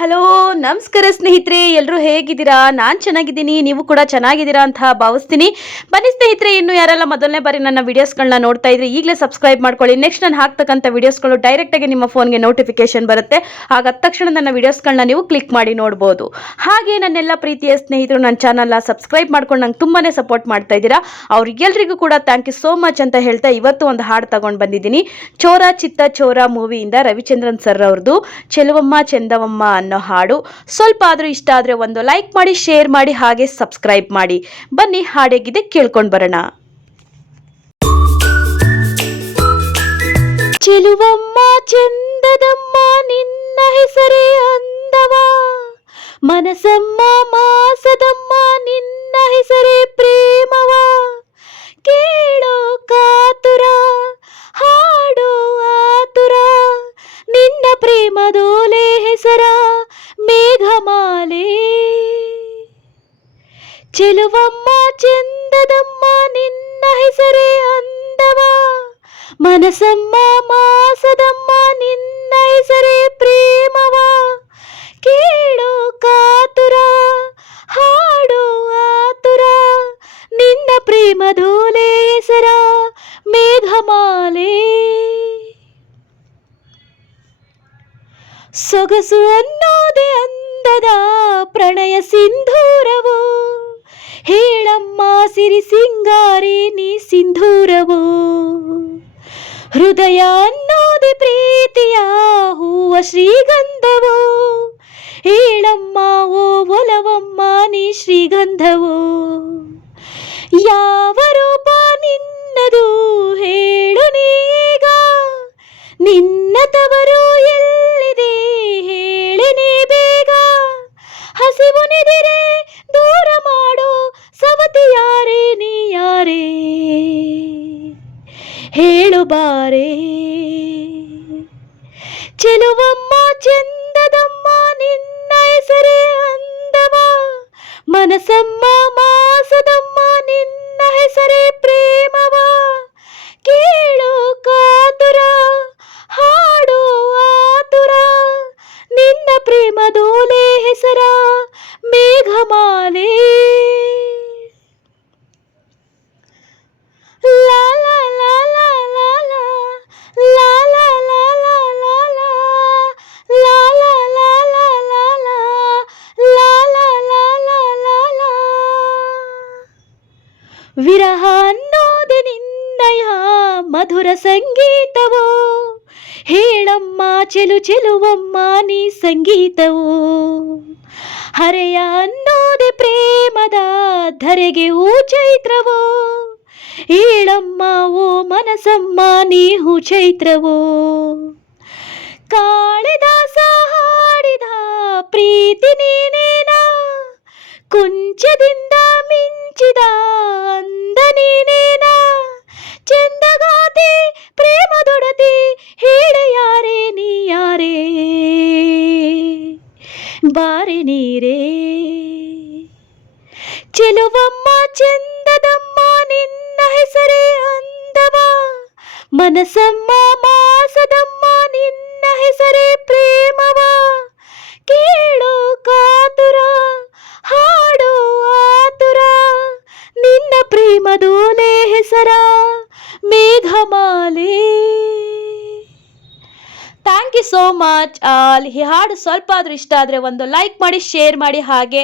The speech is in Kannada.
ಹಲೋ ನಮಸ್ಕಾರ ಸ್ನೇಹಿತರೆ, ಎಲ್ಲರೂ ಹೇಗಿದ್ದೀರಾ? ನಾನು ಚೆನ್ನಾಗಿದ್ದೀನಿ, ನೀವು ಕೂಡ ಚೆನ್ನಾಗಿದ್ದೀರಾ ಅಂತ ಭಾವಿಸ್ತೀನಿ. ಬನ್ನಿ ಸ್ನೇಹಿತರೆ, ಇನ್ನು ಯಾರೆಲ್ಲ ಮೊದಲನೇ ಬಾರಿ ನನ್ನ ವಿಡಿಯೋಸ್ಗಳನ್ನ ನೋಡ್ತಾ ಇದ್ರೆ ಈಗಲೇ ಸಬ್ಸ್ಕ್ರೈಬ್ ಮಾಡ್ಕೊಳ್ಳಿ. ನೆಕ್ಸ್ಟ್ ನಾನು ಹಾಕ್ತಕ್ಕಂಥ ವಿಡಿಯೋಸ್ಗಳು ಡೈರೆಕ್ಟಾಗಿ ನಿಮ್ಮ ಫೋನ್ಗೆ ನೋಟಿಫಿಕೇಶನ್ ಬರುತ್ತೆ. ಆಗ ತಕ್ಷಣ ನನ್ನ ವಿಡಿಯೋಸ್ಗಳನ್ನ ನೀವು ಕ್ಲಿಕ್ ಮಾಡಿ ನೋಡ್ಬೋದು. ಹಾಗೆ ನನ್ನೆಲ್ಲ ಪ್ರೀತಿಯ ಸ್ನೇಹಿತರು ನನ್ನ ಚಾನಲ್ನ ಸಬ್ಸ್ಕ್ರೈಬ್ ಮಾಡ್ಕೊಂಡು ನಂಗೆ ತುಂಬಾ ಸಪೋರ್ಟ್ ಮಾಡ್ತಾ ಇದ್ದೀರಾ. ಅವ್ರಿಗೆಲ್ರಿಗೂ ಕೂಡ ಥ್ಯಾಂಕ್ ಯು ಸೋ ಮಚ್ ಅಂತ ಹೇಳ್ತಾ ಇವತ್ತು ಒಂದು ಹಾಡು ತಗೊಂಡು ಬಂದಿದ್ದೀನಿ. ಚೋರ ಚಿತ್ತ ಚೋರ ಮೂವಿಯಿಂದ ರವಿಚಂದ್ರನ್ ಸರ್ ಅವ್ರದ್ದು ಚೆಲುವಮ್ಮ ಚಂದವಮ್ಮ ಅನ್ನೋ ಹಾಡು. ಸ್ವಲ್ಪ ಆದರೂ ಇಷ್ಟ ಆದರೆ ಒಂದು ಲೈಕ್ ಮಾಡಿ, ಶೇರ್ ಮಾಡಿ, ಹಾಗೆ ಸಬ್ಸ್ಕ್ರೈಬ್ ಮಾಡಿ. ಬನ್ನಿ ಹಾಡೇಗಿದೆ ಕೇಳ್ಕೊಂಡು ಬರೋಣ. ಚೆಲುವಮ್ಮ ಚಂದದಮ್ಮ ನಿನ್ನ ಹೆಸರೇ ಅಂದವ, ಮನಸಮ್ಮ ಮಾಸದಮ್ಮ ನಿನ್ನ ಹೆಸರೇ ಪ್ರೇಮವ. ಕೇಳೋ ಕಾತುರ ಹಾಡೋ ಆತುರ, ನಿನ್ನ ಪ್ರೇಮದೋಲೆ ಹೆಸರ ಮೇಘಮಾಲೆ. ಚೆಲುವಮ್ಮ ಚಂದದಮ್ಮ ನಿನ್ನ ಹೆಸರೇ ಅಂದವ, ಮನಸಮ್ಮ ಮಾಸದಮ್ಮ ನಿನ್ನ ಹೆಸರೇ ಪ್ರೇಮವ. ಕೇಳೋ ಕಾತುರ ಹಾಡೋ ಆತುರ, ನಿನ್ನ ಪ್ರೇಮದೋಲೆ ಹೆಸರ ಮೇಘಮಾಲೆ. ಸೊಗಸು ಅನ್ನೋದೇ ಅಂದದ ಪ್ರಣಯ ಸಿಂಧೂರವೋ, ಹೇಳಮ್ಮ ಸಿರಿ ಸಿಂಗಾರಿ ನೀ ಸಿಂಧೂರವೋ. ಹೃದಯ ಅನ್ನೋದೇ ಪ್ರೀತಿಯ ಹೂವ ಶ್ರೀಗಂಧವೋ, ಹೇಳಮ್ಮ ಓ ಒಲವಮ್ಮ ನೀ ಶ್ರೀಗಂಧವೋ. ಯಾವ ರೂಪ ನಿನ್ನದು ಹೇಳು ನೀಗ, ನಿನ್ನ ತವರು ಎಲ್ಲಿದೆ ಹೇಳಿ ನೀ ಬೇಗ. ಹಸಿವು ನಿದಿರೆ ದೂರ ಮಾಡೋ ಸವತಿ ಯಾರೇ ನೀ ಯಾರೇ, ಹೇಳು ಬಾರೇ. ಚೆಲುವಮ್ಮ ಚಂದದಮ್ಮ ನಿನ್ನ ಹೆಸರೇ ಅಂದವ, ಮನಸಮ್ಮ ಮಾಸದಮ್ಮ ನಿನ್ನ ಹೆಸರೇ ಪ್ರೇಮವ. ಕೇಳೋ ಕಾತುರ ಹಾಡೋ ಆತುರ, ನಿನ್ನ ಪ್ರೇಮದೋಲೆ ಹೆಸರ ಮೇಘಮಾಲೆ. ಲಾ ಲಾ ಲಾ ಲಾ ಲಾ ಲಾ, ಲಾ ಲಾ ಲಾ ಲಾ ಲಾ ಲಾ, ಲಾ ಲಾ ಲಾ ಲಾ ಲಾ ಲಾ, ಲಾ ಲಾ ಲಾ ಲಾ ಲಾ ಲಾ. ವಿರಹ ಅನ್ನೋದೆ ನಿನ್ನಯ ಮಧುರ ಸಂಗೀತವೋ, ಹೇಳಮ್ಮ ಚೆಲು ಚೆಲುವಮ್ಮ ನೀ ಸಂಗೀತವೋ. ಹರೆಯ ಅನ್ನೋದೆ ಪ್ರೇಮದ ಧರೆಗೆ ಹೂ ಚೈತ್ರವೋ, ಹೇಳಮ್ಮ ಓ ಮನಸಮ್ಮ ನೀ ಹೂ ಚೈತ್ರವೋ. ಕಾಳಿದಾಸ ಹಾಡಿದ ಪ್ರೀತಿ ನೀನೇನ, ಕುಂಚದಿಂದ ಮಿಂಚಿದ ಅಂದ ನೀನೇನ. ಚಂದಗಾತಿ ಪ್ರೇಮದೊಡತಿ ಹೇಳೆ ಯಾರೇ ನೀ ಯಾರೇ, ಬಾರೆ ನೀರೇ. ಚೆಲುವಮ್ಮ ಚಂದದಮ್ಮ ನಿನ್ನ ಹೆಸರೇ ಅಂದವ, ಮನಸಮ್ಮ ಮಾಸದಮ್ಮ ನಿನ್ನ ಹೆಸರೇ ಪ್ರೇಮವ. ಕೇಳೋ ಕಾತುರ ಹಾಡೋ ಆತುರ, ನಿನ್ನ ಪ್ರೇಮದೋಲೆ ಹೆಸರ ಮೇಘಮಾಲೆ. Thank you so much all. ಈ ಹಾಡು ಸ್ವಲ್ಪ ಆದರೂ ಇಷ್ಟ ಆದರೆ ಒಂದು ಲೈಕ್ ಮಾಡಿ, ಶೇರ್ ಮಾಡಿ, ಹಾಗೆ